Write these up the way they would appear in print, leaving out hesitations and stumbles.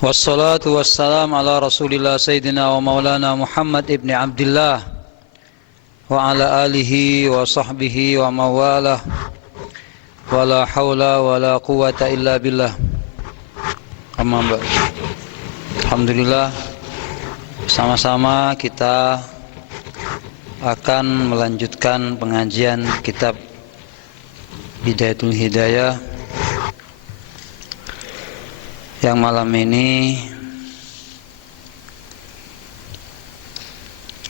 Wassalatu wassalam ala rasulillah sayyidina wa maulana Muhammad ibn Abdullah wa ala alihi wa sahbihi wa mawalah wa la hawla wa la quwata illa billah. Amma ba'd. Alhamdulillah, sama-sama kita akan melanjutkan pengajian kitab Bidayatul Hidayah yang malam ini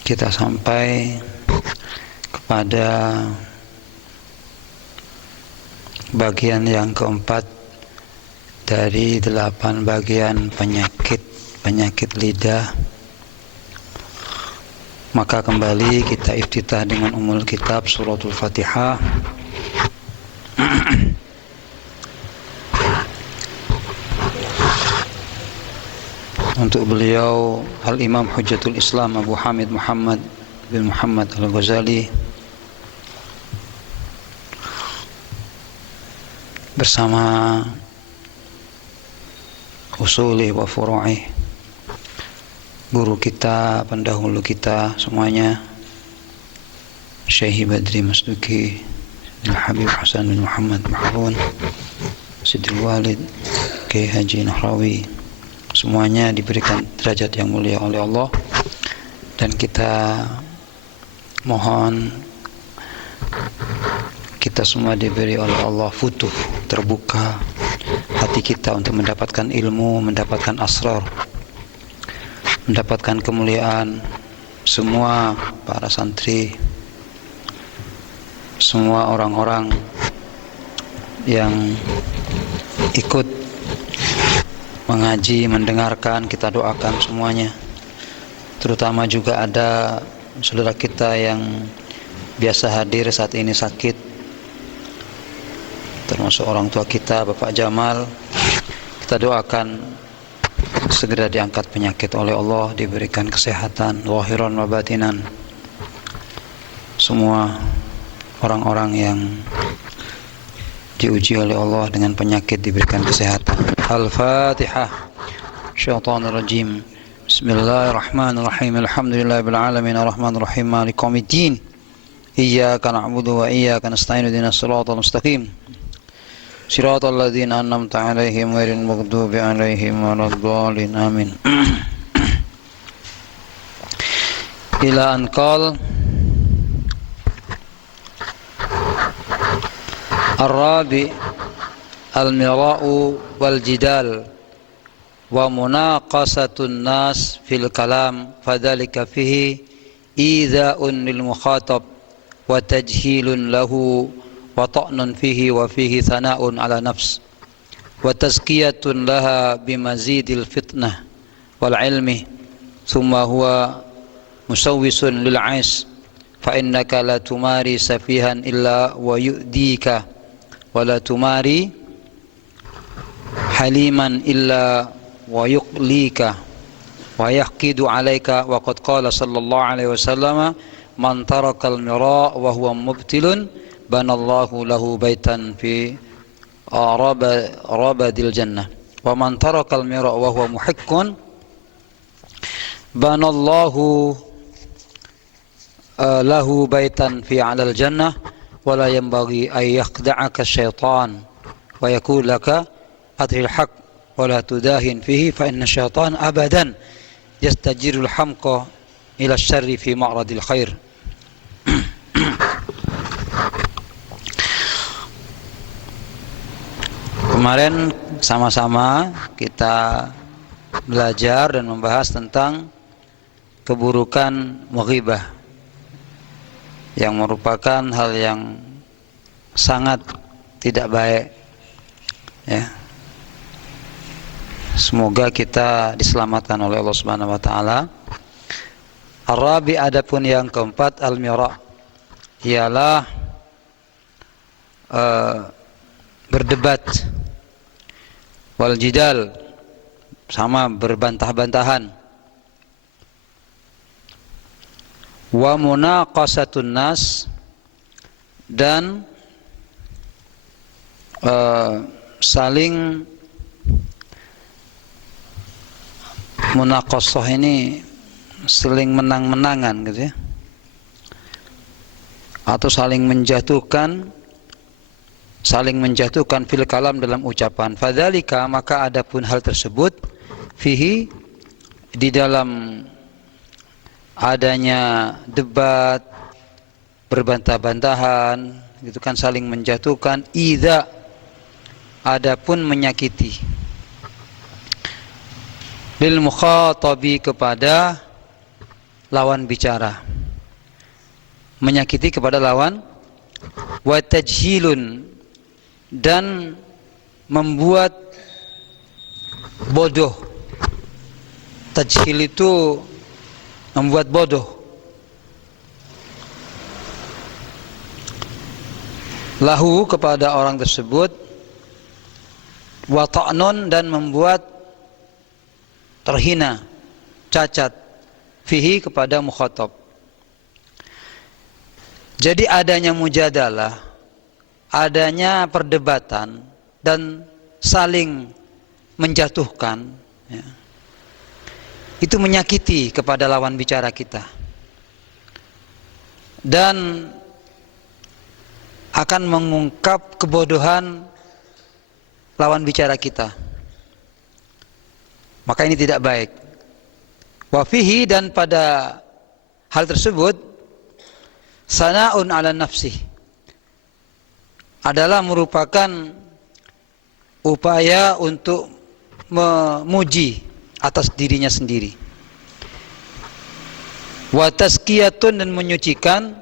kita sampai kepada bagian yang keempat dari 8 bagian penyakit lidah. Maka kembali kita iftitah dengan umul kitab suratul Fatihah. Untuk beliau Al-Imam Hujjatul Islam Abu Hamid Muhammad bin Muhammad Al-Ghazali bersama usuli wa furu'i, guru kita, pendahulu kita semuanya, Syekh Badri Masduki, Al-Habib Hasan bin Muhammad Mahfun, Sidul Walid, Kiai Haji Nahrawi, semuanya diberikan derajat yang mulia oleh Allah. Dan kita mohon kita semua diberi oleh Allah futuh, terbuka hati kita untuk mendapatkan ilmu, mendapatkan asrar, mendapatkan kemuliaan. Semua para santri, semua orang-orang yang ikut mengaji, mendengarkan, kita doakan semuanya. Terutama juga ada saudara kita yang biasa hadir saat ini sakit, termasuk orang tua kita, Bapak Jamal. Kita doakan segera diangkat penyakit oleh Allah, diberikan kesehatan zahiran wa batinan. Semua orang-orang yang diuji oleh Allah dengan penyakit diberikan kesehatan. Al-Fatihah. Syaitanir rajim. Bismillahirrahmanirrahim. Alhamdulillahirabbil alamin arrahmanir rahim maliki yaumiddin. Iyyaka na'budu wa iyyaka nasta'in ihdinas siratal mustaqim. Siratal ladzina an'amta 'alaihim ghairil maghdubi 'alaihim waladdallin. Amin. Ila an qala Ar-Rabi al-mira'u wal-jidal wa munaqasatun nas fil kalam fadhalika fihi idha'un lil mukhatab wa tajhilun lahu wa ta'nun fihi wa fihi thana'un ala nafs wa tazkiyatun laha bimazidil fitnah wal ilmi thumma huwa musawwisun lil 'ais fa innaka la tumari safihan illa wa yu'dika wa la tumari haliman illa wa yuqlika wa yahqidu alaika wa qad qala sallallahu alaihi wasallam man taraka al-mira wa huwa mubtilun banallahu lahu baitan fi rabadil jannah wa man taraka al-mira wa huwa muhiqqun banallahu lahu baitan fi 'alal jannah wala yanbaghi ay yakhda'aka syaitan wa yaqul laka adhil haqq wala tudahin fihi fa inna syaitan abadan yastajirul hamqa ila syarri fi ma'radil khair. Kemarin sama-sama kita belajar dan membahas tentang keburukan mughibah, yang merupakan hal yang sangat tidak baik, ya. Semoga kita diselamatkan oleh Allah Subhanahu wa taala. Ar-Rabi, adapun yang keempat, al-mira, ialah berdebat, wal jidal, sama berbantah-bantahan, wa munaqasatun nas, dan saling Munaqashah ini saling menang-menangan gitu ya, atau saling menjatuhkan fil kalam dalam ucapan. Fadzalika, maka adapun hal tersebut, fihi, di dalam adanya debat, berbantah-bantahan gitu kan, saling menjatuhkan, idza, adapun menyakiti, lil mukhatabi, kepada lawan bicara, menyakiti kepada lawan, wa tajhilun, dan membuat bodoh. Tajhil itu membuat bodoh. Lahu, kepada orang tersebut, wa ta'nun, dan membuat terhina, cacat, fihi, kepada mukhatab. Jadi adanya mujadalah, adanya perdebatan dan saling menjatuhkan, ya, itu menyakiti kepada lawan bicara kita dan akan mengungkap kebodohan lawan bicara kita. Maka ini tidak baik. Wa fihi, dan pada hal tersebut, sana'un ala nafsih, adalah merupakan upaya untuk memuji atas dirinya sendiri. Wa tazkiyatun, dan menyucikan,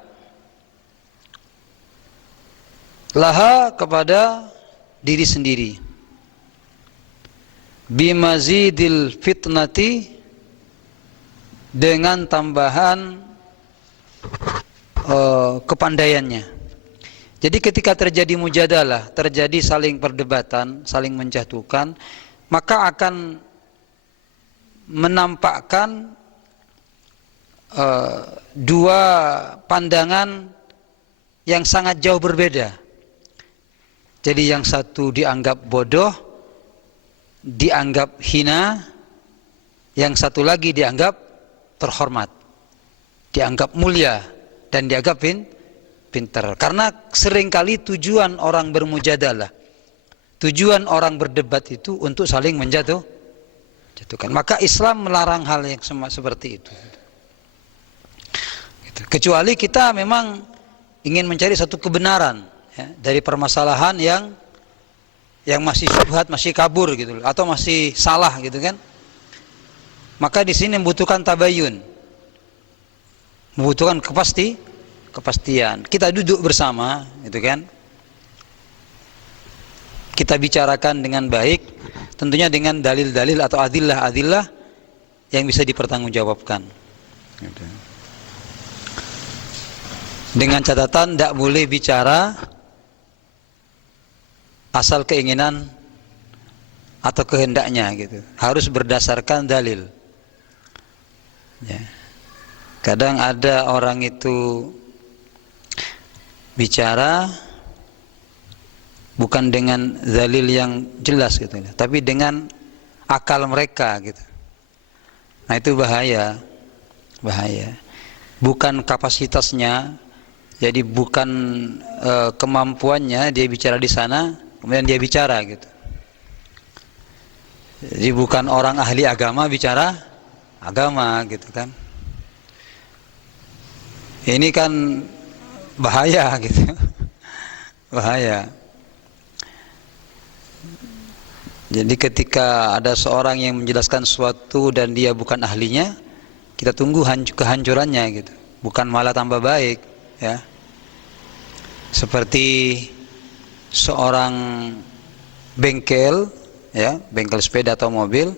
laha, kepada diri sendiri, bimazidil fitnati, dengan tambahan kepandaiannya. Jadi ketika terjadi mujadalah, terjadi saling perdebatan, saling menjatuhkan, maka akan menampakkan dua pandangan yang sangat jauh berbeda. Jadi yang satu dianggap bodoh, dianggap hina, yang satu lagi dianggap terhormat, dianggap mulia, dan dianggap pintar. Karena seringkali tujuan orang bermujadalah, tujuan orang berdebat itu untuk saling menjatuhkan. Maka Islam melarang hal yang seperti itu. Kecuali kita memang ingin mencari satu kebenaran, ya, dari permasalahan yang masih syubhat, masih kabur gitu, atau masih salah gitu kan. Maka di sini membutuhkan tabayun, membutuhkan kepastian. Kita duduk bersama, gitu kan. Kita bicarakan dengan baik, tentunya dengan dalil-dalil atau adillah-adillah yang bisa dipertanggungjawabkan. Gitu. Dengan catatan tidak boleh bicara asal keinginan atau kehendaknya, gitu. Harus berdasarkan dalil. Ya. Kadang ada orang itu bicara bukan dengan dalil yang jelas gitu, tapi dengan akal mereka gitu. Nah itu bahaya. Bukan kapasitasnya, jadi bukan kemampuannya dia bicara di sana, kemudian dia bicara gitu. Jadi bukan orang ahli agama bicara agama gitu kan. Ini kan bahaya gitu. Bahaya. Jadi ketika ada seorang yang menjelaskan sesuatu dan dia bukan ahlinya, kita tunggu kehancurannya gitu. Bukan malah tambah baik, ya. Seperti seorang bengkel, ya, bengkel sepeda atau mobil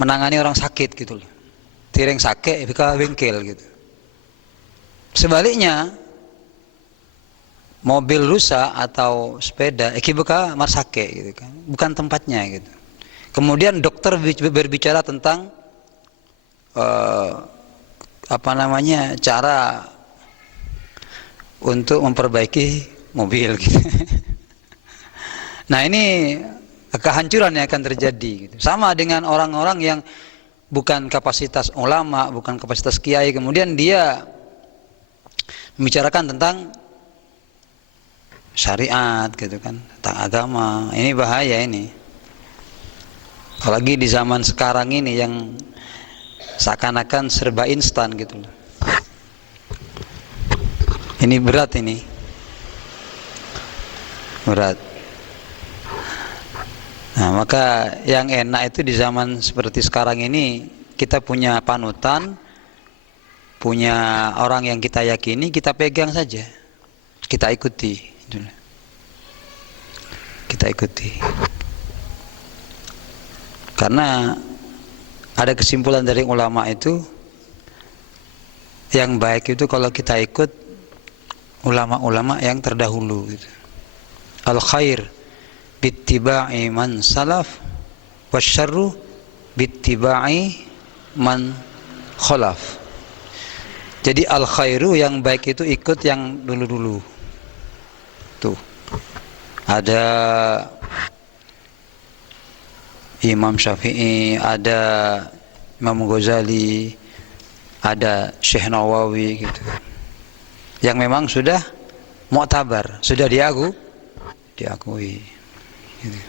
menangani orang sakit gitu loh. Tireng sakit bika bengkel gitu. Sebaliknya, mobil rusak atau sepeda bika marsake gitu kan. Bukan tempatnya gitu. Kemudian dokter berbicara tentang cara untuk memperbaiki mobil gitu. Nah ini kehancuran yang akan terjadi gitu. Sama dengan orang-orang yang bukan kapasitas ulama, bukan kapasitas kiai, kemudian dia membicarakan tentang syariat gitu kan, tentang agama. Ini bahaya ini. Apalagi di zaman sekarang ini yang seakan-akan serba instan gitu loh. Ini berat ini. Berat. Nah, maka yang enak itu di zaman seperti sekarang ini kita punya panutan, punya orang yang kita yakini, kita pegang saja, kita ikuti, kita ikuti. Karena ada kesimpulan dari ulama itu, yang baik itu kalau kita ikut ulama-ulama yang terdahulu. Gitu. Al khair bittiba'i man salaf wasyarru bittiba'i man khalaf. Jadi al khairu yang baik itu ikut yang dulu-dulu. Tuh. Ada Imam Syafi'i, ada Imam Ghazali, ada Syekh Nawawi gitu. Yang memang sudah mu'tabar, sudah diakui. Gitu.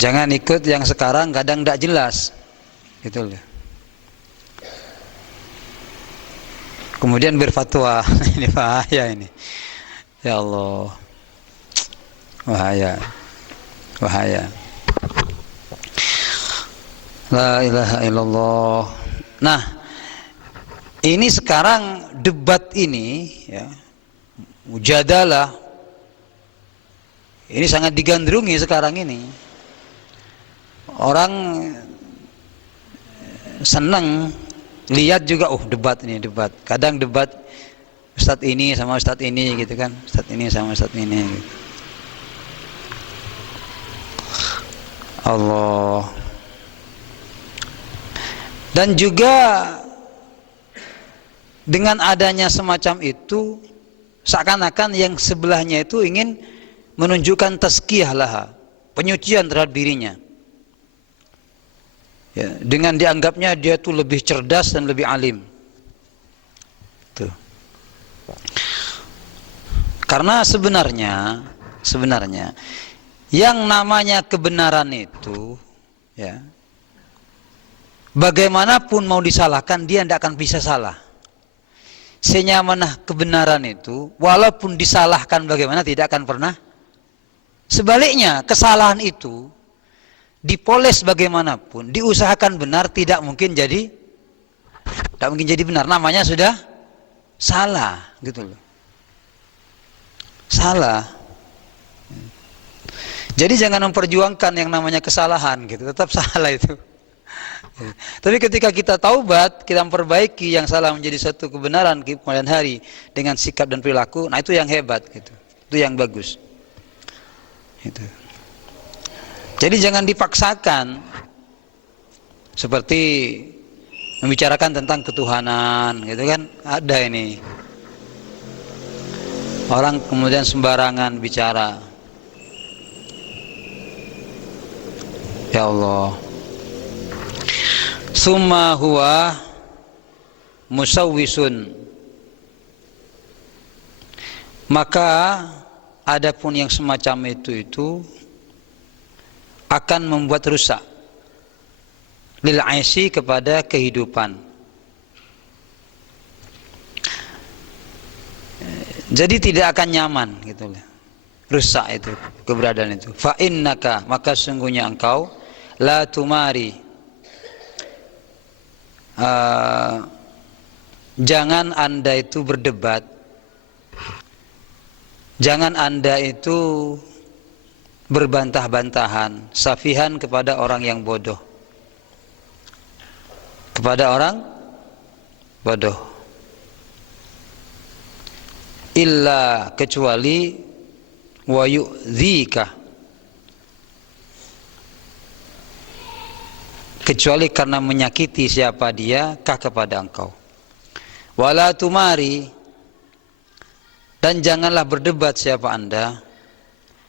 Jangan ikut yang sekarang kadang tidak jelas, gitu loh. Kemudian berfatwa, ini bahaya ini. Ya Allah, bahaya, bahaya. La ilaha illallah. Nah, ini sekarang debat ini, ya, mujadalah, ini sangat digandrungi sekarang ini. Orang senang lihat juga, debat ini, debat. Kadang debat ustadz ini sama ustadz ini gitu kan, ustadz ini sama ustadz ini gitu. Allah. Dan juga dengan adanya semacam itu, seakan-akan yang sebelahnya itu ingin menunjukkan tazkiyah laha, penyucian terhadap dirinya. Ya, dengan dianggapnya dia tuh lebih cerdas dan lebih alim. Tuh. Karena sebenarnya yang namanya kebenaran itu, ya, bagaimanapun mau disalahkan dia tidak akan bisa salah. Senyamanah kebenaran itu, walaupun disalahkan bagaimana tidak akan pernah. Sebaliknya kesalahan itu dipoles bagaimanapun, diusahakan benar, tidak mungkin jadi benar. Namanya sudah salah, gitu loh. Salah. Jadi jangan memperjuangkan yang namanya kesalahan, gitu. Tetap salah itu. Tapi ketika kita taubat, kita memperbaiki yang salah menjadi satu kebenaran di kemudian hari dengan sikap dan perilaku, nah itu yang hebat, gitu. Itu yang bagus. Gitu. Jadi jangan dipaksakan seperti membicarakan tentang ketuhanan, gitu kan? Ada ini orang kemudian sembarangan bicara. Ya Allah. Summa huwa musawwisun. Maka adapun yang semacam itu akan membuat rusak lil aisy kepada kehidupan. Jadi tidak akan nyaman gitu loh. Rusak itu keberadaan itu. Fa innaka, maka sungguhnya engkau la tumari, jangan Anda itu berdebat, jangan Anda itu berbantah-bantahan, safihan kepada orang yang bodoh, kepada orang bodoh, illa kecuali wa yu'dzika, kecuali karena menyakiti siapa dia kah kepada engkau. Wala tumari, dan janganlah berdebat siapa Anda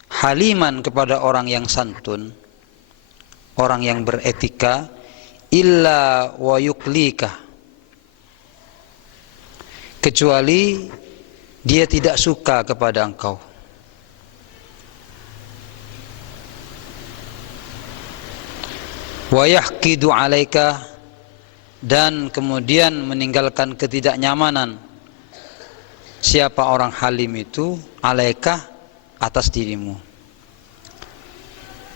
haliman kepada orang yang santun, orang yang beretika, illa wa yuklika, kecuali dia tidak suka kepada engkau. Wa yahqidu alaika, dan kemudian meninggalkan ketidaknyamanan. Siapa orang halim itu? Alaika, atas dirimu.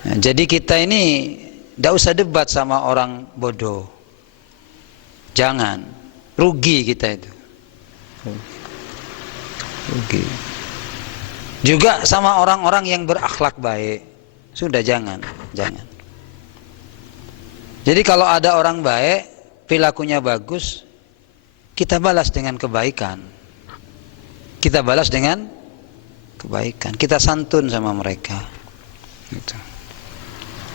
Nah, jadi kita ini tidak usah debat sama orang bodoh. Jangan, rugi kita itu. Rugi. Juga sama orang-orang yang berakhlak baik. Sudah, jangan. Jadi kalau ada orang baik, perilakunya bagus, kita balas dengan kebaikan. Kita balas dengan kebaikan. Kita santun sama mereka. Gitu.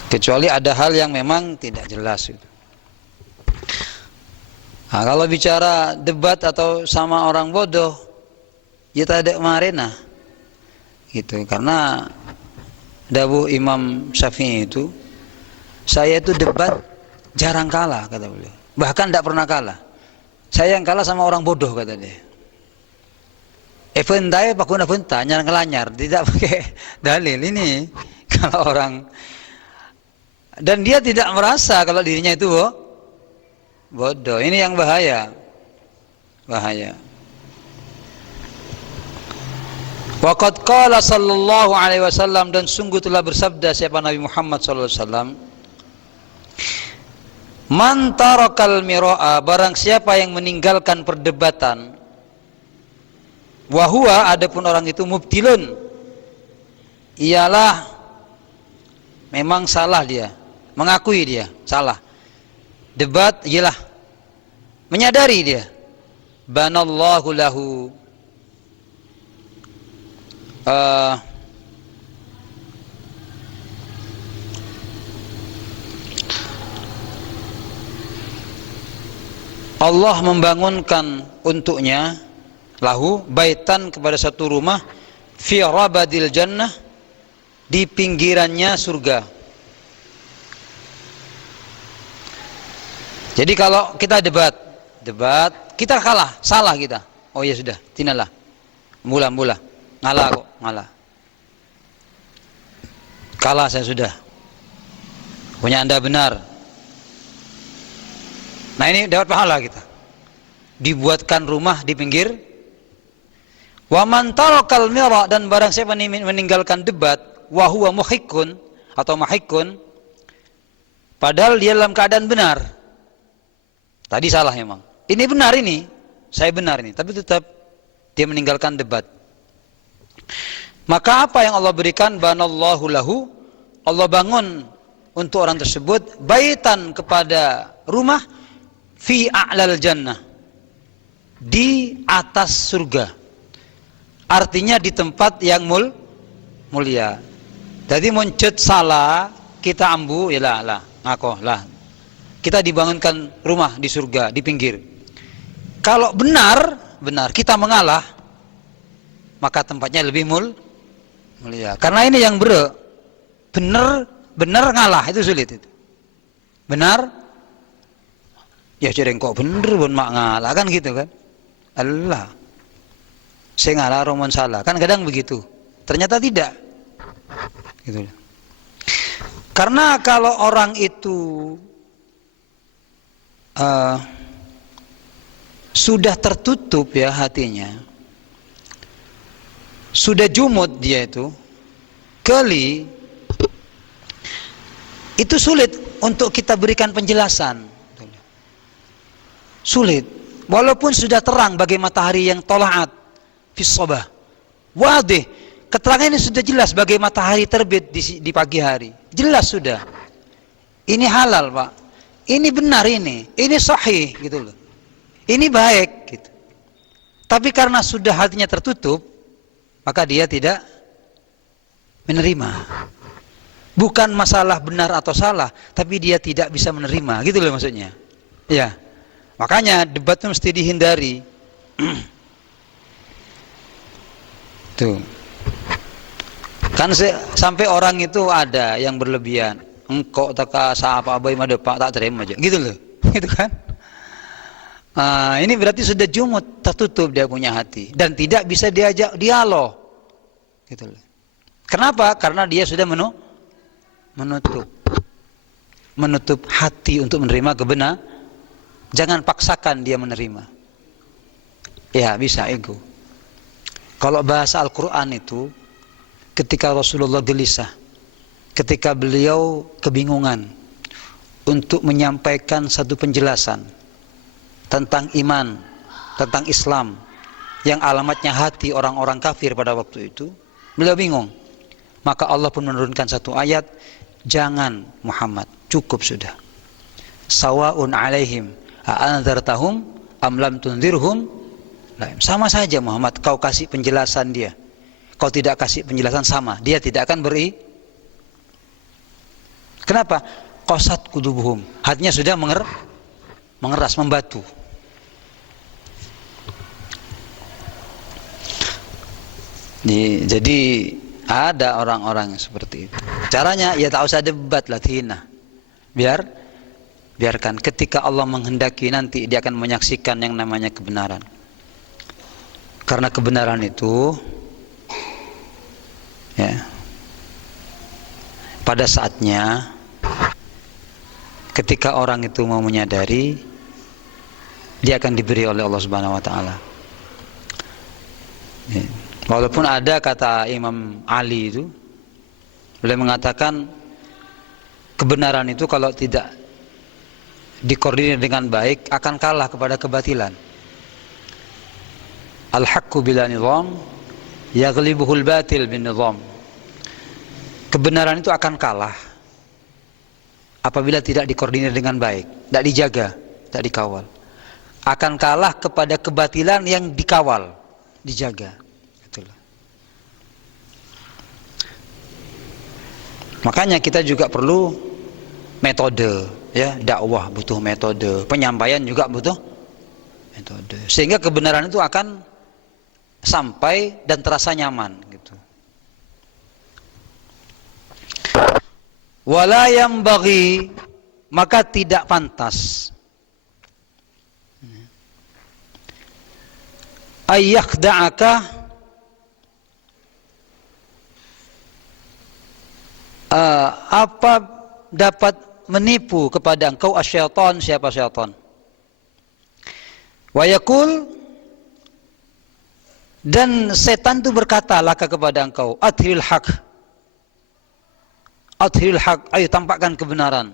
Kecuali ada hal yang memang tidak jelas. Gitu. Nah, kalau bicara debat atau sama orang bodoh, ya tak ada marena. Gitu. Karena dawuh Imam Syafi'i itu, saya itu debat jarang kalah, kata beliau. Bahkan tidak pernah kalah. Saya yang kalah sama orang bodoh, kata dia. Eventai pakuna venta, nyar-nyar, tidak pakai dalil. Ini kalau orang, dan dia tidak merasa kalau dirinya itu bodoh. Ini yang bahaya. Waqad qala sallallahu alaihi wasallam, dan sungguh telah bersabda siapa Nabi Muhammad sallallahu alaihi wasallam, man tarakal mira'a, barang siapa yang meninggalkan perdebatan, wa huwa, adapun orang itu mubtilun, ialah memang salah dia, mengakui dia salah. Debat ialah menyadari dia. Banallahu lahu Allah membangunkan untuknya, lahu, baitan, kepada satu rumah, fi rabadil jannah, di pinggirannya surga. Jadi kalau kita debat, kita kalah, salah kita. Oh ya sudah, tinalah. Mula, ngalah kok, ngalah. Kalah saya sudah. Punya Anda benar. Nah, ini dapat pahala kita. Dibuatkan rumah di pinggir. Wa man tarakal mira, dan barang siapa meninggalkan debat, wa huwa muhiqqun atau mahiqqun, padahal dia dalam keadaan benar. Tadi salah memang. Ini benar ini. Saya benar ini, tapi tetap dia meninggalkan debat. Maka apa yang Allah berikan? Banallahu lahu, Allah bangun untuk orang tersebut baitan, kepada rumah, fi a'lal jannah, di atas surga. Artinya di tempat yang mulia. Jadi muncul salah, kita ambu, ya lah, ngakoh lah. Kita dibangunkan rumah di surga, di pinggir. Kalau benar, kita mengalah, maka tempatnya lebih mulia. Karena ini yang benar ngalah, itu sulit itu. Benar, ya cereng kok bener pun mak ngalah, kan gitu kan. Allah, saya ngalah romon salah, kan kadang begitu. Ternyata tidak gitu. Karena kalau orang itu sudah tertutup ya hatinya, sudah jumud dia itu, geli, itu sulit untuk kita berikan penjelasan. Sulit, walaupun sudah terang bagai matahari yang tolaat fis sabah, wadih, keterangan ini sudah jelas bagai matahari terbit di pagi hari, jelas sudah. Ini halal pak, ini benar, ini sahih gitu loh, ini baik gitu. Tapi karena sudah hatinya tertutup, maka dia tidak menerima. Bukan masalah benar atau salah, tapi dia tidak bisa menerima, gitu loh maksudnya. Ya. Makanya debat itu mesti dihindari. Tuh. Kan sampai orang itu ada yang berlebihan. engkau taka sapa abai mah pak tak terima aja gitu loh. Gitu kan. Ini berarti sudah jumut, tertutup dia punya hati dan tidak bisa diajak dialog. Gitu loh. Kenapa? Karena dia sudah menutup hati untuk menerima kebenaran. Jangan paksakan dia menerima. Ya, bisa ego. Kalau bahasa Al-Qur'an itu ketika Rasulullah gelisah, ketika beliau kebingungan untuk menyampaikan satu penjelasan tentang iman, tentang Islam yang alamatnya hati orang-orang kafir pada waktu itu, beliau bingung. Maka Allah pun menurunkan satu ayat, jangan Muhammad, cukup sudah. Sawa'un alaihim a'anzartahum am lam tunzirhum, sama saja Muhammad, kau kasih penjelasan dia, kau tidak kasih penjelasan sama, dia tidak akan Kenapa? Qasat qulubuhum, hatinya sudah mengeras, membatu. Jadi ada orang-orang yang seperti itu. Caranya ya tak usah debat lah, hina. Biarkan ketika Allah menghendaki nanti dia akan menyaksikan yang namanya kebenaran. Karena kebenaran itu ya pada saatnya ketika orang itu mau menyadari, dia akan diberi oleh Allah Subhanahu wa taala. Walaupun ada kata Imam Ali itu, beliau mengatakan kebenaran itu kalau tidak dikoordinir dengan baik akan kalah kepada kebatilan. Al-haqqu bila nizam yaghlibuhul batil bin nizam. Kebenaran itu akan kalah apabila tidak dikoordinir dengan baik, tidak dijaga, tidak dikawal. Akan kalah kepada kebatilan yang dikawal, dijaga. Itulah. Makanya kita juga perlu metode, ya, dakwah butuh metode, penyampaian juga butuh metode. Sehingga kebenaran itu akan sampai dan terasa nyaman gitu. Wala yang bagi, maka tidak pantas ayyakhda'aka apa dapat menipu kepada engkau asyaitan, siapa syaitan, wa yakul, dan setan itu berkata laka kepada engkau, adhiril haq, ayo tampakkan kebenaran.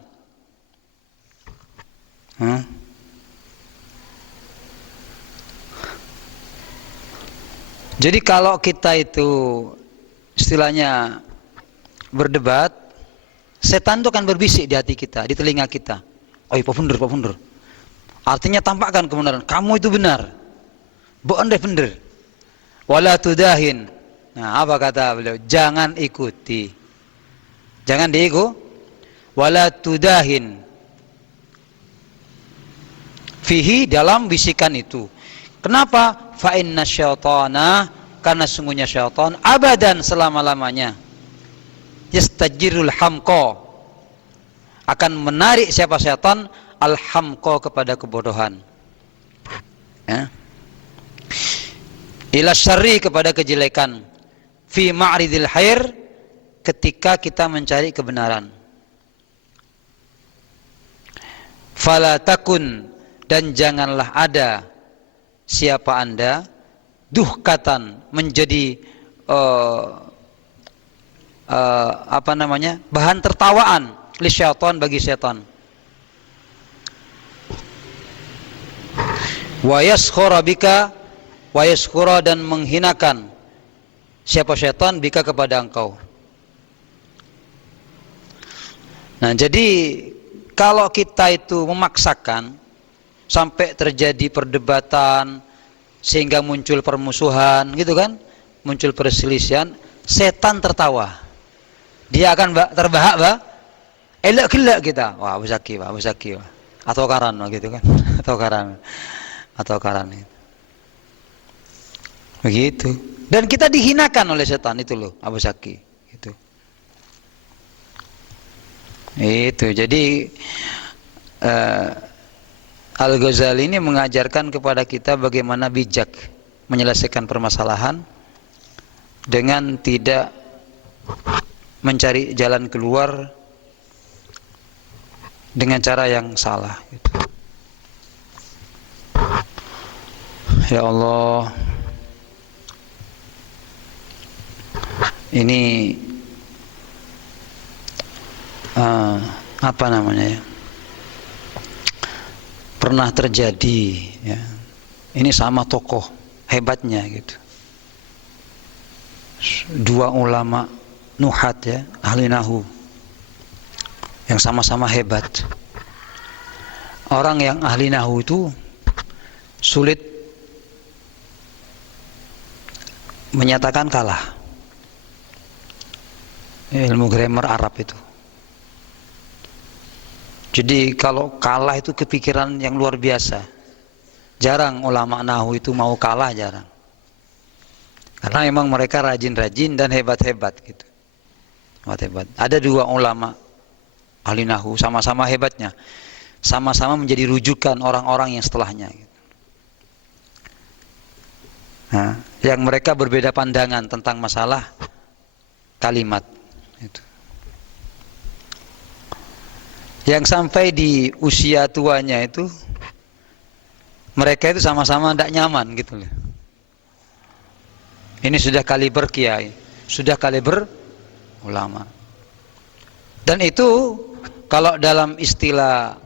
Jadi kalau kita itu istilahnya berdebat, setan itu akan berbisik di hati kita, di telinga kita. Oh iya, Pak Fundur. Artinya tampakkan kebenaran, kamu itu benar, bener. Wala tudahin. Nah, apa kata beliau? Jangan ikuti. Jangan diikut. Wala tudahin. Fihi, dalam bisikan itu. Kenapa? Fa inna syaitana, karena sungguhnya syaitan abadan, selama-lamanya, yastajirul hamqa, akan menarik siapa syaitan, al-hamqa, kepada kebodohan, ya, ila syarri, kepada kejelekan, fi ma'ridil khair, ketika kita mencari kebenaran. Fala takun, dan janganlah ada siapa anda, duhkatan, menjadi bahan tertawaan, li syaitan, bagi syaitan. Wa yaskhura bika, wa yaskhura, dan menghinakan siapa syaitan, bika, kepada engkau. Nah, jadi kalau kita itu memaksakan sampai terjadi perdebatan sehingga muncul permusuhan, gitu kan, muncul perselisihan, setan tertawa, dia akan terbahak, elak kita, wah Abu Zaki, atau karan, gitu kan, atau karan itu. Begitu. Dan kita dihinakan oleh setan itu loh, Abu Zaki, gitu. Itu. Jadi Al-Ghazali ini mengajarkan kepada kita bagaimana bijak menyelesaikan permasalahan dengan tidak mencari jalan keluar dengan cara yang salah gitu. Ya Allah, ini apa namanya ya, pernah terjadi ya. Ini sama tokoh hebatnya gitu, dua ulama nuhat ya, ahli nahu yang sama-sama hebat. Orang yang ahli nahu itu sulit menyatakan kalah. Ilmu grammar Arab itu. Jadi kalau kalah itu kepikiran yang luar biasa. Jarang ulama nahu itu mau kalah, jarang. Karena memang mereka rajin-rajin dan hebat-hebat gitu. Hebat-hebat. Ada dua ulama ahli nahu sama-sama hebatnya. Sama-sama menjadi rujukan orang-orang yang setelahnya gitu. Nah, yang mereka berbeda pandangan tentang masalah kalimat itu. Yang sampai di usia tuanya itu mereka itu sama-sama tidak nyaman gitu loh. Ini sudah kaliber kiai, sudah kaliber ulama. Dan itu kalau dalam istilah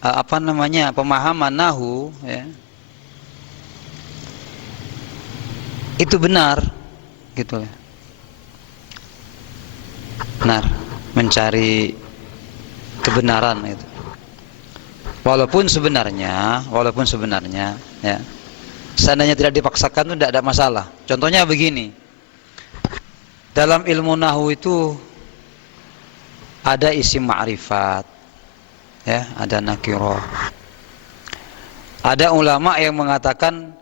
apa namanya, pemahaman nahu ya, itu benar gitu loh. Benar, mencari kebenaran itu. Walaupun sebenarnya ya, seandainya tidak dipaksakan itu tidak ada masalah. Contohnya begini. Dalam ilmu nahwu itu ada isim ma'rifat ya, ada nakirah. Ada ulama yang mengatakan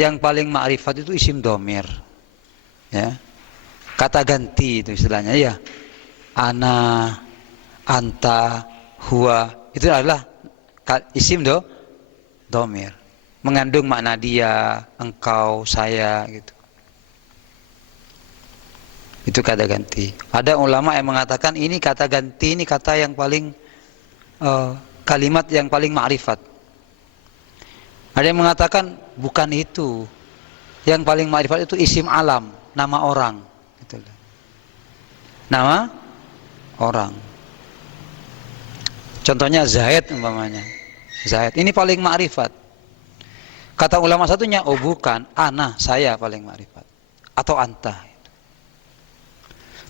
yang paling ma'rifat itu isim domir ya. Kata ganti itu istilahnya ya. Ana, anta, huwa itu adalah isim domir, mengandung makna dia, engkau, saya gitu. Itu kata ganti. Ada ulama yang mengatakan ini kata ganti, ini kata yang paling kalimat yang paling ma'rifat. Ada yang mengatakan bukan itu. Yang paling ma'rifat itu isim alam, nama orang gitu. Nama orang. Contohnya Zaid umpamanya. Zaid ini paling ma'rifat. Kata ulama satunya, oh bukan, ana, saya paling ma'rifat. Atau anta.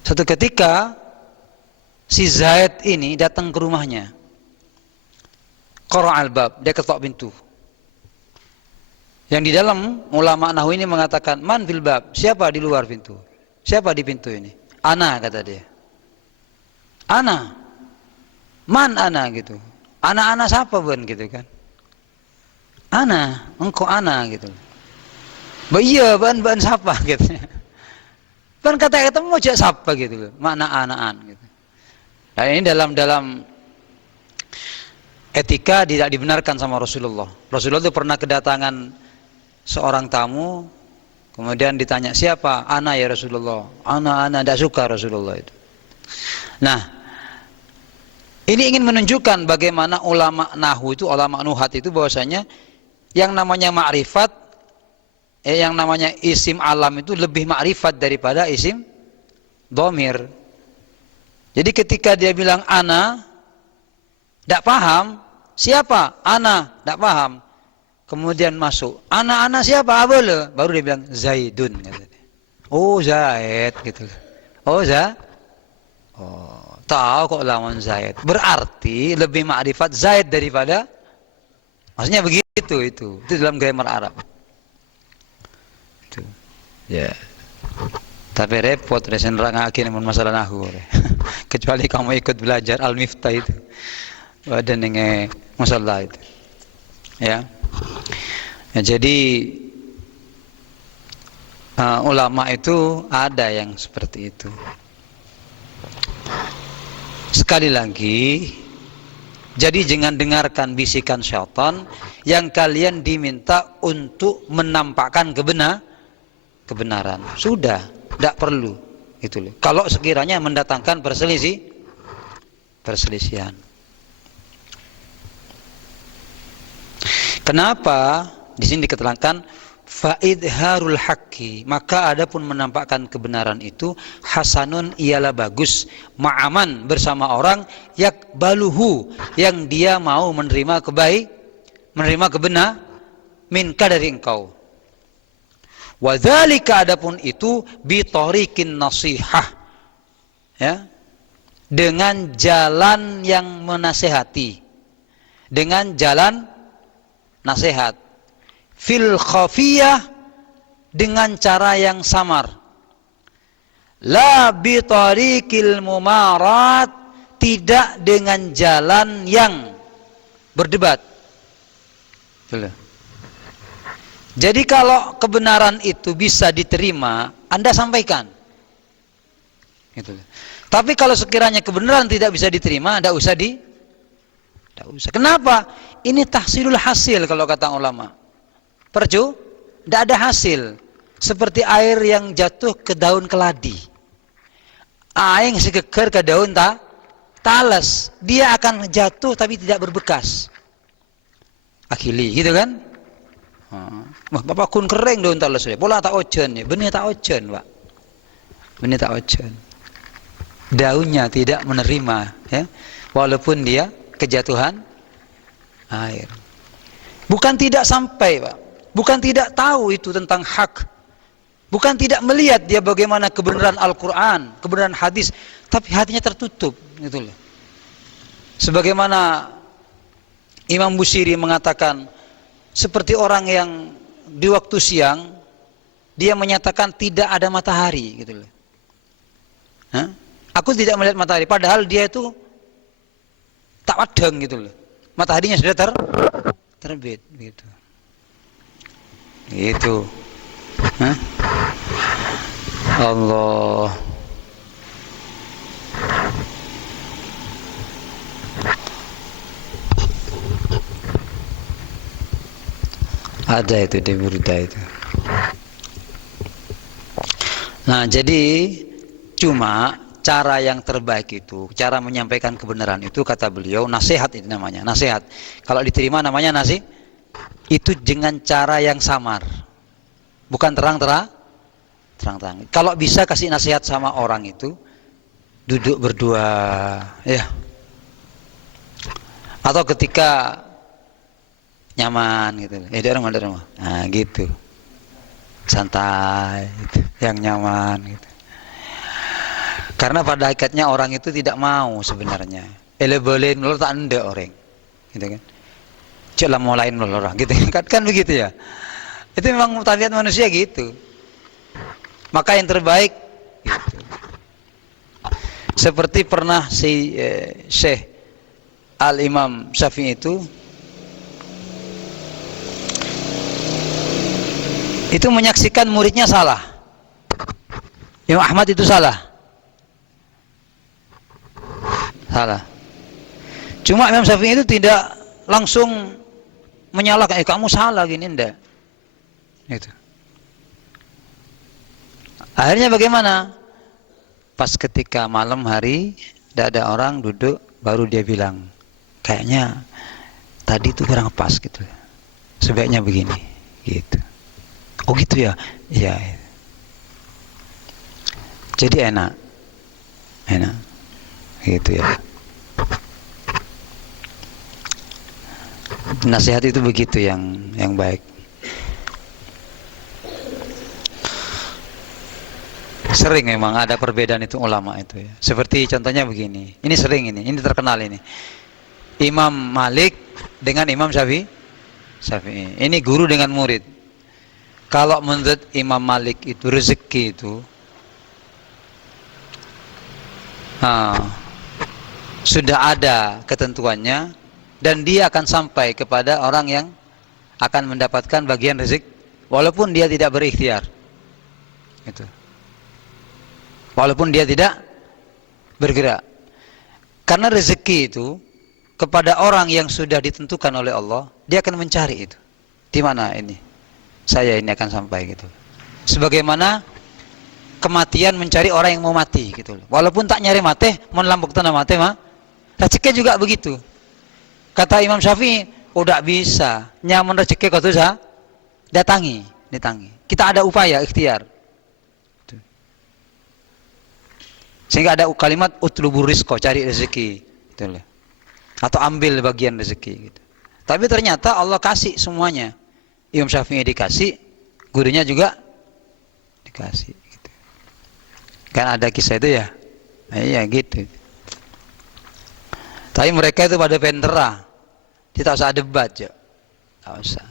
Suatu ketika si Zaid ini datang ke rumahnya. Qara'al bab, dia ketok pintu. Yang di dalam ulama nahwu ini mengatakan, man fil bab, siapa di luar pintu? Siapa di pintu ini? Ana, kata dia. Ana. Man ana gitu. Ana siapa bun gitu kan? Ana, engkau ana gitu. Iya ban siapa gitu. Kan kata-kata mau cek siapa gitu loh. Makna anaan gitu. Nah ini dalam etika tidak dibenarkan sama Rasulullah. Rasulullah itu pernah kedatangan seorang tamu, kemudian ditanya siapa? Ana ya Rasulullah. Ana tidak suka Rasulullah itu. Nah, ini ingin menunjukkan bagaimana ulama nahwu itu, ulama nuhat itu bahwasanya yang namanya ma'rifat, yang namanya isim alam itu lebih ma'rifat daripada isim dhamir. Jadi ketika dia bilang ana, tidak paham, siapa? Ana, tidak paham. Kemudian masuk, ana siapa? Abele. Baru dia bilang Zaidun. Oh Zaid gitu. Oh Zaid. Oh. Tahu kok lawan Zaid. Berarti lebih ma'rifat Zaid daripada, maksudnya begitu itu dalam grammar Arab. Itu. Ya. Tapi repot resen rangakin masalah nahwu. Kecuali kamu ikut belajar Al-Miftah itu. Ada nenge masalah itu. Ya. Ya jadi ulama itu ada yang seperti itu. Sekali lagi, jadi jangan dengarkan bisikan syaitan yang kalian diminta untuk menampakkan kebenaran. Sudah, tidak perlu. Itu loh. Kalau sekiranya mendatangkan perselisihan. Kenapa? Di sini diketerangkan fa'idharul haqqi, maka adapun menampakkan kebenaran itu hasanun ialah bagus, ma'aman bersama orang yakbaluhu yang dia mau menerima kebenar minka dari engkau. Wa dzalika adapun itu bi tariqin nasihah, ya, dengan jalan yang menasehati, dengan jalan nasihat, fil khafiyah, dengan cara yang samar, la bi tariqil mumarat, tidak dengan jalan yang berdebat. Jadi kalau kebenaran itu bisa diterima, Anda sampaikan. Tapi kalau sekiranya kebenaran tidak bisa diterima, tidak usah. Kenapa? Ini tahsilul hasil kalau kata ulama. Tidak ada hasil. Seperti air yang jatuh ke daun keladi. Air yang segeger ke daun talas. Dia akan jatuh tapi tidak berbekas. Akhili, gitu kan? Bapak kun kering daun talas. Pola tak ojen, benih tak ojen, Pak. Benih tak ojen. Daunnya tidak menerima, ya, walaupun dia kejatuhan air. Bukan tidak sampai, Pak. Bukan tidak tahu itu tentang hak. Bukan tidak melihat dia bagaimana kebenaran Al-Quran, kebenaran hadis, tapi hatinya tertutup, gitu loh. Sebagaimana Imam Busiri mengatakan, seperti orang yang di waktu siang dia menyatakan tidak ada matahari, gitu loh. Aku tidak melihat matahari, padahal dia itu tak wadeng, gitu loh. Mataharinya sudah terbit, gitu. Itu. Allah. Ada itu di Burda itu. Nah, jadi cuma cara yang terbaik itu, cara menyampaikan kebenaran itu, kata beliau, nasihat itu namanya, nasihat. Kalau diterima namanya itu dengan cara yang samar, bukan terang-terang. Kalau bisa kasih nasihat sama orang itu, duduk berdua, ya, atau ketika nyaman, gitu. Di rumah, nah gitu, santai, gitu, yang nyaman, gitu. Karena pada hakikatnya orang itu tidak mau sebenarnya. Boleh melor tak anda orang, gitu kan? Coba mulain melor, gitu kan begitu ya. Itu memang tabiat manusia gitu. Maka yang terbaik, gitu. Seperti pernah si Syekh Al-Imam Syafi'i itu menyaksikan muridnya salah. Imam Ahmad itu salah. Cuma Imam Syafi'i itu tidak langsung menyalahkan, kamu salah gini, enggak. Gitu. Akhirnya bagaimana? Pas ketika malam hari, tidak ada orang duduk, baru dia bilang, kayaknya tadi itu kurang pas, gitu. Sebaiknya begini, gitu. Oh gitu ya? Iya. Jadi enak. Gitu ya. Nasihat itu begitu yang baik. Sering memang ada perbedaan itu ulama itu ya. Seperti contohnya begini. Ini sering ini terkenal ini. Imam Malik dengan Imam Syafi'i. Ini guru dengan murid. Kalau menurut Imam Malik itu rezeki itu sudah ada ketentuannya dan dia akan sampai kepada orang yang akan mendapatkan bagian rezeki walaupun dia tidak berikhtiar. Itu. Walaupun dia tidak bergerak. Karena rezeki itu kepada orang yang sudah ditentukan oleh Allah, dia akan mencari itu. Di mana ini? Saya ini akan sampai gitu. Sebagaimana kematian mencari orang yang mau mati gitu. Walaupun tak nyari mati, mon lambuk tanah mati mah. Rezeki juga begitu. Kata Imam Syafi'i, udah bisa nyaman rezeki kau tuh datangi. Kita ada upaya ikhtiar. Sehingga ada kalimat utlubur rizqa, cari rezeki gitu loh. Atau ambil bagian rezeki gitu. Tapi ternyata Allah kasih semuanya. Imam Syafi'i dikasih, gurunya juga dikasih gitu. Kan ada kisah itu ya. Nah, iya gitu. Tapi mereka itu pada penterah. Tidak usah debat ya. Tidak usah.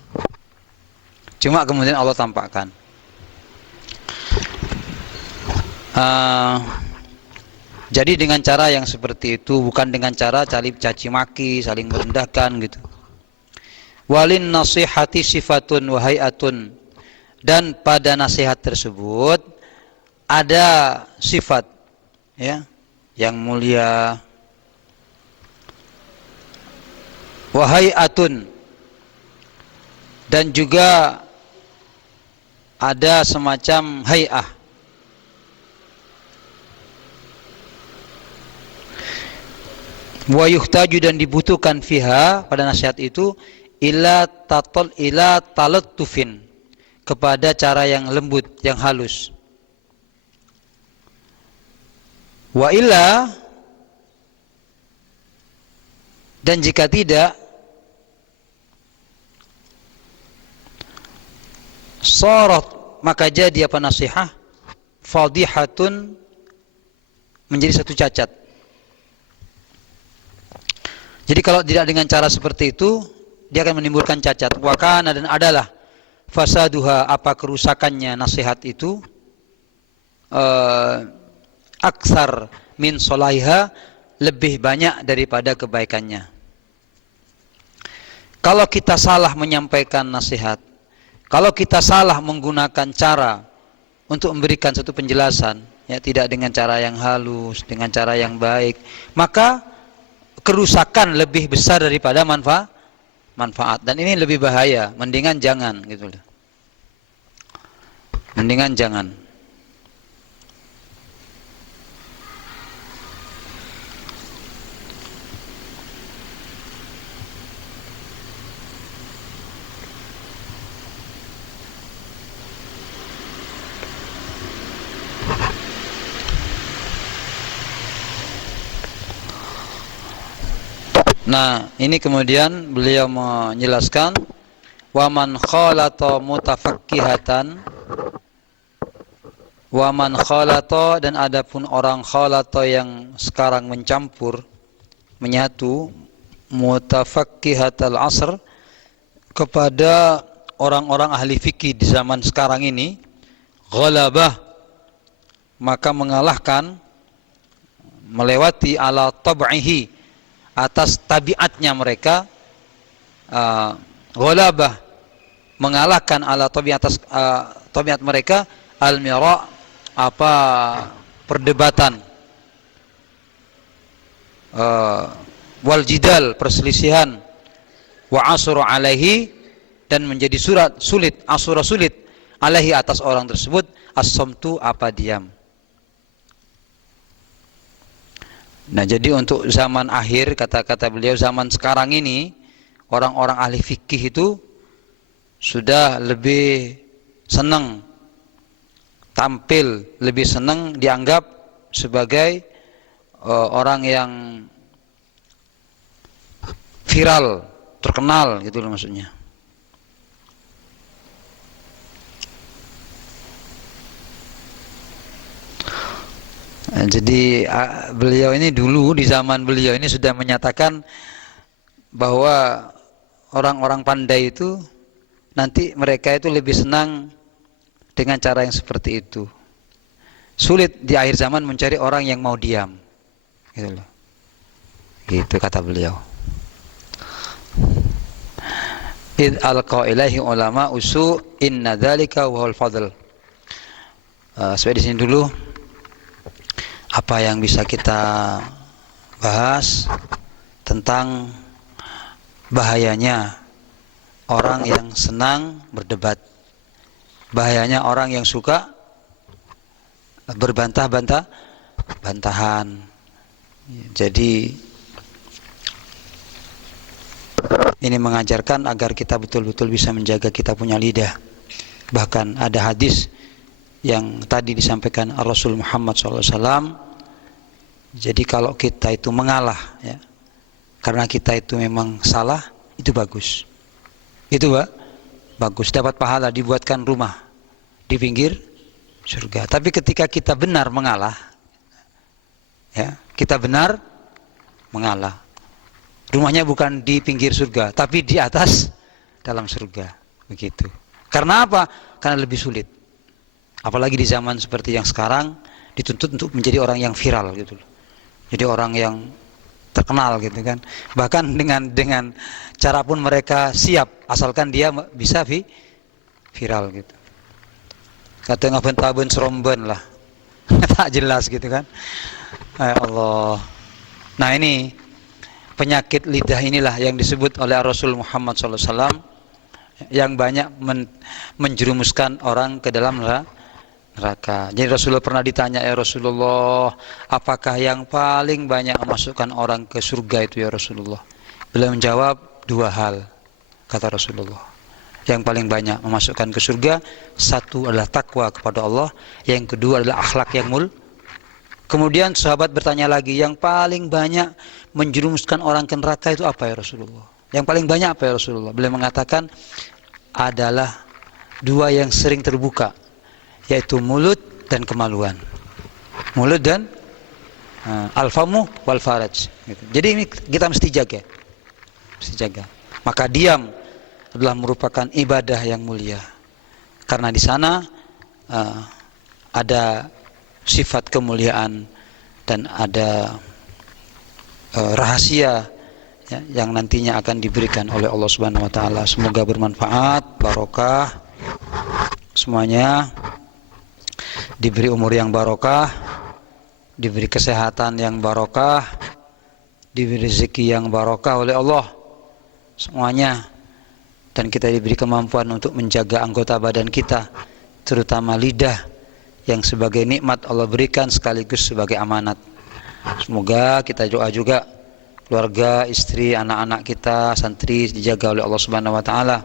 Cuma kemudian Allah tampakkan. Jadi dengan cara yang seperti itu, bukan dengan cara caci maki, saling merendahkan gitu. Walin nasihati sifatun wa hayatun, dan pada nasihat tersebut ada sifat ya yang mulia, wa hayatun, dan juga ada semacam hay'ah. Wa yuhtaju, dan dibutuhkan fiha pada nasihat itu ila talattufin, kepada cara yang lembut, yang halus. Wa illa, dan jika tidak, sarat, maka jadi apa nasihat fadihatun, menjadi satu cacat. Jadi kalau tidak dengan cara seperti itu, dia akan menimbulkan cacat. Wakana, dan adalah fasaduha, apa kerusakannya nasihat itu, aksar min solaiha, lebih banyak daripada kebaikannya. Kalau kita salah menyampaikan nasihat, kalau kita salah menggunakan cara untuk memberikan satu penjelasan, ya tidak dengan cara yang halus, dengan cara yang baik, maka kerusakan lebih besar daripada manfaat, dan ini lebih bahaya. Mendingan jangan gitu loh. Mendingan jangan. Nah, ini kemudian beliau menjelaskan, waman khalata mutafakkihatan, waman khalata, dan adapun orang khalata yang sekarang mencampur, menyatu, mutafakkihatal asr, kepada orang-orang ahli fikih di zaman sekarang ini, ghalabah, maka mengalahkan, melewati ala tab'ihi, atas tabiatnya mereka, ghalabah, mengalahkan ala tabiat, atas tabiat mereka, al-mira', apa perdebatan, wal jidal, perselisihan, wa asura alaihi, dan menjadi sulit alaihi, atas orang tersebut, as-samtu, apa diam. Nah, jadi untuk zaman akhir, kata-kata beliau, zaman sekarang ini orang-orang ahli fikih itu sudah lebih senang tampil, lebih senang dianggap sebagai orang yang viral, terkenal gitu loh maksudnya. Jadi beliau ini dulu, di zaman beliau ini sudah menyatakan bahwa orang-orang pandai itu nanti mereka itu lebih senang dengan cara yang seperti itu. Sulit di akhir zaman mencari orang yang mau diam, gitu loh. Gitu kata beliau. Id alqa ilaihi ulama usu inna dzalika wa huwal fadl. Sampai di sini dulu apa yang bisa kita bahas tentang bahayanya orang yang senang berdebat, bahayanya orang yang suka bantahan. Jadi ini mengajarkan agar kita betul-betul bisa menjaga kita punya lidah. Bahkan ada hadis yang tadi disampaikan Rasul Muhammad SAW. Jadi kalau kita itu mengalah, ya, karena kita itu memang salah, itu bagus. Itu bagus, dapat pahala, dibuatkan rumah di pinggir surga. Tapi ketika kita benar mengalah, ya, kita benar mengalah, rumahnya bukan di pinggir surga, tapi di atas dalam surga, begitu. Karena apa? Karena lebih sulit. Apalagi di zaman seperti yang sekarang, dituntut untuk menjadi orang yang viral, gitu loh. Jadi orang yang terkenal, gitu kan. Bahkan dengan cara pun mereka siap, asalkan dia bisa viral, gitu. Katanya bentabun seromben lah, tak jelas, gitu kan. Ya Allah. Nah, ini penyakit lidah inilah yang disebut oleh Rasul Muhammad SAW yang banyak menjerumuskan orang ke dalam neraka. Jadi Rasulullah pernah ditanya, ya Rasulullah, apakah yang paling banyak memasukkan orang ke surga itu ya Rasulullah? Beliau menjawab, 2 hal, kata Rasulullah. Yang paling banyak memasukkan ke surga, 1 adalah takwa kepada Allah, yang kedua adalah akhlak yang mulia. Kemudian sahabat bertanya lagi, yang paling banyak menjerumuskan orang ke neraka itu apa ya Rasulullah? Yang paling banyak apa ya Rasulullah? Beliau mengatakan adalah 2 yang sering terbuka, yaitu mulut dan kemaluan. Mulut dan al-famu wal faraj. Gitu. Jadi ini kita mesti jaga. Maka diam adalah merupakan ibadah yang mulia. Karena di sana ada sifat kemuliaan dan ada rahasia, ya, yang nantinya akan diberikan oleh Allah Subhanahu wa taala. Semoga bermanfaat, barokah semuanya, diberi umur yang barokah, diberi kesehatan yang barokah, diberi rezeki yang barokah oleh Allah semuanya, dan kita diberi kemampuan untuk menjaga anggota badan kita, terutama lidah yang sebagai nikmat Allah berikan sekaligus sebagai amanat. Semoga kita doa juga keluarga, istri, anak-anak kita, santri dijaga oleh Allah Subhanahu wa taala.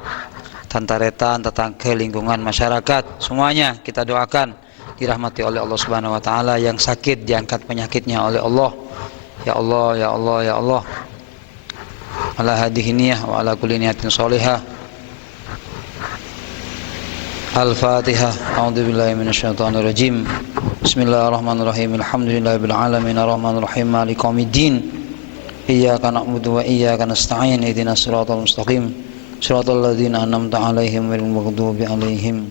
Tantaretan, tetangga, lingkungan, masyarakat, semuanya kita doakan dirahmati oleh Allah Subhanahu wa taala. Yang sakit diangkat penyakitnya oleh Allah. Ya Allah, ya Allah, ya Allah. Ala hadhihi niyah wa ala kulli niyatin shalihah. Al-Fatihah. A'udzubillahi minasyaitonir rajim. Bismillahirrahmanirrahim. Alhamdulillahirabbil alamin arrahmanir rahim maliki yaumiddin. Iyyaka na'budu wa iyyaka nasta'in. Ihdinas siratal mustaqim. Shiratal ladzina an'amta 'alaihim ghairil maghdubi 'alaihim